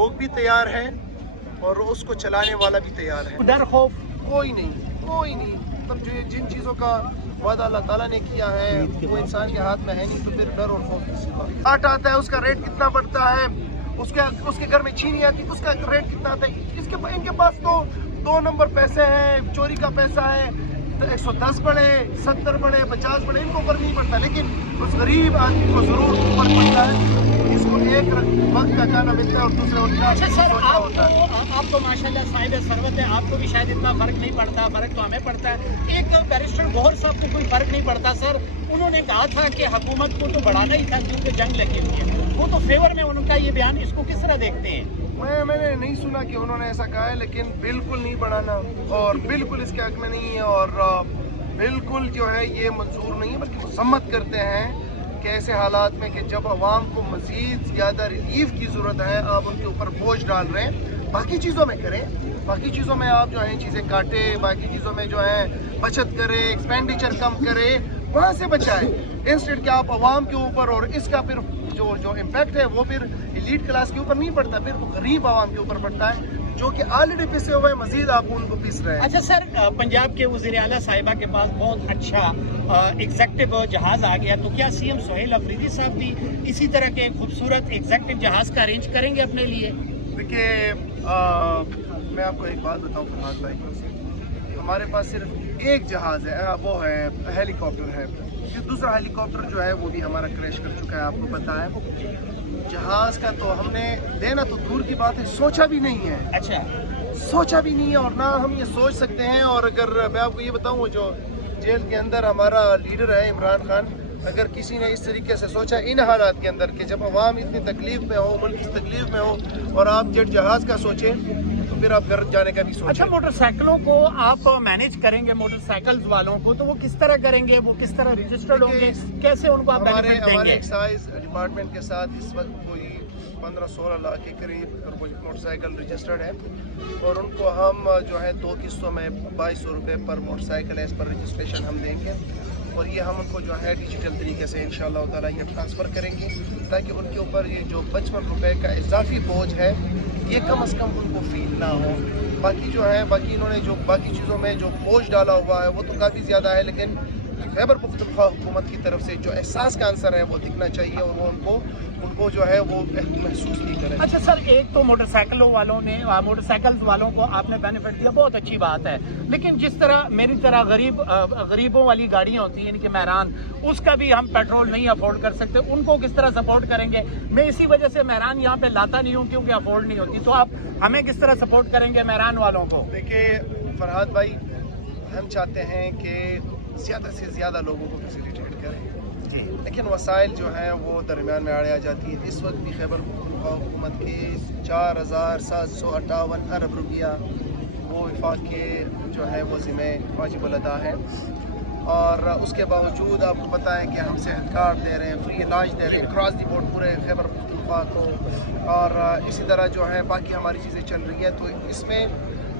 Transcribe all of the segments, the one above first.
لوگ بھی تیار ہیں اور اس کو چلانے والا بھی تیار ہے. ڈر خوف کوئی نہیں. مطلب جو جن چیزوں کا وعدہ اللہ تعالیٰ نے کیا ہے وہ انسان کے ہاتھ میں ہے نہیں, تو پھر ڈر اور خوف کسی کا. آٹا آتا ہے, اس کا ریٹ کتنا بڑھتا ہے, اس کے گھر میں چینی آتی ہے, اس کا ریٹ کتنا آتا ہے. ان کے پاس تو 2 نمبر پیسے ہیں, چوری کا پیسہ ہے, 110 بڑھے, 70 بڑھے, 50 بڑھے, ان کو اوپر نہیں پڑتا. لیکن اس غریب آدمی کو ضرور اوپر پڑتا ہے. اس کو ایک وقت کا کھانا ملتا ہے اور دوسرے وقت کا سوچنا ہوتا ہے. آپ تو ماشاءاللہ صاحب ثروت ہے, آپ کو بھی شاید اتنا فرق نہیں پڑتا. فرق تو ہمیں پڑتا ہے. ایک بیرسٹر گوہر صاحب کو کوئی فرق نہیں پڑتا سر. انہوں نے کہا تھا کہ حکومت کو تو بڑھانا ہی تھا کیونکہ جنگ لگی ہوئی ہے. وہ تو فیور میں ان کا یہ بیان, اس کو کس طرح دیکھتے ہیں؟ میں نے نہیں سنا کہ انہوں نے ایسا کہا ہے, لیکن بالکل نہیں بڑھانا اور بالکل اس کے حق میں نہیں ہے, اور بالکل جو ہے یہ منظور نہیں ہے. بلکہ مذمت کرتے ہیں کہ ایسے حالات میں کہ جب عوام کو مزید زیادہ ریلیف کی ضرورت ہے, آپ ان کے اوپر بوجھ ڈال رہے ہیں. باقی چیزوں میں کریں, باقی چیزوں میں آپ جو ہیں چیزیں کاٹے, باقی چیزوں میں جو ہے بچت کرے, ایکسپینڈیچر کم کرے, وہاں سے بچائیں. انسٹیڈ کہ آپ عوام کے اوپر, اور اس کا پھر جو امپیکٹ ہے وہ پھر ایلیٹ کلاس کے اوپر نہیں پڑتا, پھر غریب عوام کے اوپر پڑتا ہے جو کہ آلریڈی پسے ہوئے, مزید آپ ان کو پیس رہے ہیں. اچھا سر, پنجاب کے وزیر اعلیٰ صاحبہ کے پاس بہت اچھا ایگزیکٹو جہاز آ گیا, تو کیا سی ایم سہیل افریدی صاحب بھی اسی طرح کے خوبصورت ایگزیکٹو جہاز کا ارینج کریں گے اپنے لیے؟ دیکھیے, میں آپ کو ایک بات بتاؤں فرحات بھائی, ہمارے پاس صرف ایک جہاز ہے, وہ ہے ہیلی کاپٹر ہے. دوسرا ہیلی کاپٹر جو ہے وہ بھی ہمارا کریش کر چکا ہے, آپ کو پتا ہے. جہاز کا تو ہم نے لینا تو دور کی بات ہے, سوچا بھی نہیں ہے. اچھا, سوچا بھی نہیں ہے, اور نہ ہم یہ سوچ سکتے ہیں. اور اگر میں آپ کو یہ بتاؤں, وہ جو جیل کے اندر ہمارا لیڈر ہے عمران خان, اگر کسی نے اس طریقے سے سوچا ان حالات کے اندر کہ جب عوام اتنی تکلیف میں ہو, ملک اس تکلیف میں ہو, اور آپ جیٹ جہاز کا سوچیں, تو پھر آپ گھر جانے کا بھی سوچیں. اچھا, موٹر سائیکلوں کو آپ مینیج کریں گے, موٹر سائیکلز والوں کو, تو وہ کس طرح کریں گے, وہ کس طرح رجسٹرڈ ہوں گے, کیسے ان کو آپ بینیفٹ دیں گے؟ ہمارے ایکسائز ڈپارٹمنٹ کے ساتھ اس وقت کوئی 15-16 لاکھ کے قریب موٹر سائیکل رجسٹرڈ ہے, اور ان کو ہم جو ہے 2 قسطوں میں 2200 روپے پر موٹر سائیکل ایز پر رجسٹریشن ہم دیں گے, اور یہ ہم ان کو جو ہے ڈیجیٹل طریقے سے انشاءاللہ تعالیٰ یہ ٹرانسفر کریں گے, تاکہ ان کے اوپر یہ جو 55 روپے کا اضافی بوجھ ہے یہ کم از کم ان کو فیل نہ ہو. باقی جو ہے, باقی انہوں نے جو باقی چیزوں میں جو بوجھ ڈالا ہوا ہے وہ تو کافی زیادہ ہے, لیکن خیبر پختونخوا حکومت کی طرف سے جو احساس کا عنصر ہے وہ دکھنا چاہیے, اور وہ ان کو جو ہے وہ محسوس نہیں کرے. اچھا سر, ایک تو موٹر سائیکلز والوں کو آپ نے بینیفٹ دیا, بہت اچھی بات ہے, لیکن جس طرح میری طرح غریبوں والی گاڑیاں ہوتی ہیں, یعنی کہ مہران, اس کا بھی ہم پیٹرول نہیں افورڈ کر سکتے, ان کو کس طرح سپورٹ کریں گے؟ میں اسی وجہ سے مہران یہاں پہ لاتا نہیں ہوں کیونکہ افورڈ نہیں ہوتی, تو آپ ہمیں کس طرح سپورٹ کریں گے مہران والوں کو؟ دیکھیے فرحات بھائی, ہم چاہتے ہیں کہ زیادہ سے زیادہ لوگوں کو فیسیلیٹیٹ کریں, لیکن وسائل جو ہیں وہ درمیان میں آڑے آ جاتی ہیں. اس وقت بھی خیبر پختونخوا حکومت کے 4758 ارب روپیہ وہ وفاق کے جو ہے وہ ذمہ واجب الادا ہے, اور اس کے باوجود آپ کو پتہ ہے کہ ہم صحت کارڈ دے رہے ہیں, فری علاج دے رہے ہیں اکراس دی بورڈ پورے خیبر پختونخوا کو, اور اسی طرح جو ہے باقی ہماری چیزیں چل رہی ہیں. تو اس میں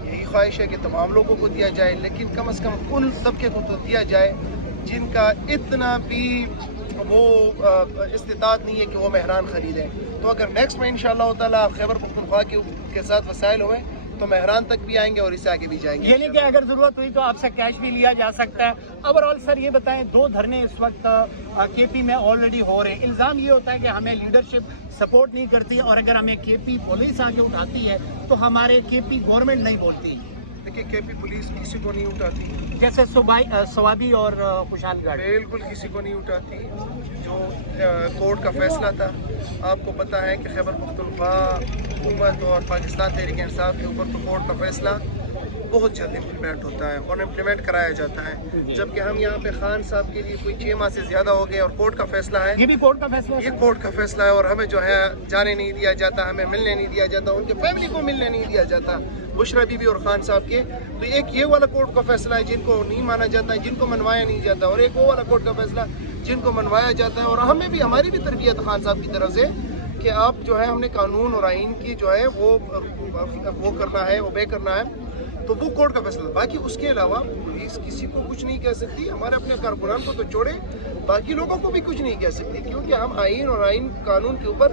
یہی خواہش ہے کہ تمام لوگوں کو دیا جائے, لیکن کم از کم ان طبقے کو تو دیا جائے جن کا اتنا بھی وہ استطاعت نہیں ہے کہ وہ مہران خریدیں. تو اگر نیکسٹ میں انشاءاللہ تعالیٰ خیبر پختونخوا کے ساتھ وسائل ہوئے تو مہران تک بھی آئیں گے اور اس سے آگے بھی جائیں گے. یعنی کہ اگر ضرورت ہوئی تو آپ سے کیش بھی لیا جا سکتا ہے. اوورآل سر یہ بتائیں, 2 دھرنے اس وقت کے پی میں آلریڈی ہو رہے ہیں, الزام یہ ہوتا ہے کہ ہمیں لیڈرشپ سپورٹ نہیں کرتی, اور اگر ہمیں کے پی پولیس آگے اٹھاتی ہے تو ہمارے کے پی گورنمنٹ نہیں بولتی. دیکھیے, کے پی پولیس کسی کو نہیں اٹھاتی, جیسے سوابی اور خوشحال گڑھ بالکل کسی کو نہیں اٹھاتی. جو کورٹ کا فیصلہ تھا, آپ کو پتہ ہے کہ خیبر پختونخوا حکومت اور پاکستان تحریک انصاف کے اوپر تو کورٹ کا فیصلہ بہت جلد امپلیمنٹ ہوتا ہے اور امپلیمنٹ کرایا جاتا ہے, جبکہ ہم یہاں پہ خان صاحب کے لیے کوئی 6 ماہ سے زیادہ ہو گئے, اور کورٹ کا فیصلہ ہے, یہ بھی کورٹ کا فیصلہ ہے, یہ کورٹ کا فیصلہ ہے, اور ہمیں جو ہے جانے نہیں دیا جاتا, ہمیں ملنے نہیں دیا جاتا, ان کے فیملی کو ملنے نہیں دیا جاتا, بشرا بی بی اور خان صاحب کے. تو ایک یہ والا کورٹ کا فیصلہ ہے جن کو نہیں مانا جاتا ہے, جن کو منوایا نہیں جاتا, اور ایک وہ والا کورٹ کا فیصلہ جن کو منوایا جاتا ہے. اور ہمیں بھی, ہماری بھی تربیت خان صاحب کی طرف سے کہ آپ جو ہے ہم نے قانون اور آئین کی جو ہے وہ کرنا ہے, اوبے کرنا ہے, تو وہ کورٹ کا فیصلہ. باقی اس کے علاوہ پولیس کسی کو کچھ نہیں کہہ سکتی, ہمارے اپنے کارکنان کو تو چھوڑے باقی لوگوں کو بھی کچھ نہیں کہہ سکتی, کیونکہ ہم آئین اور آئین قانون کے اوپر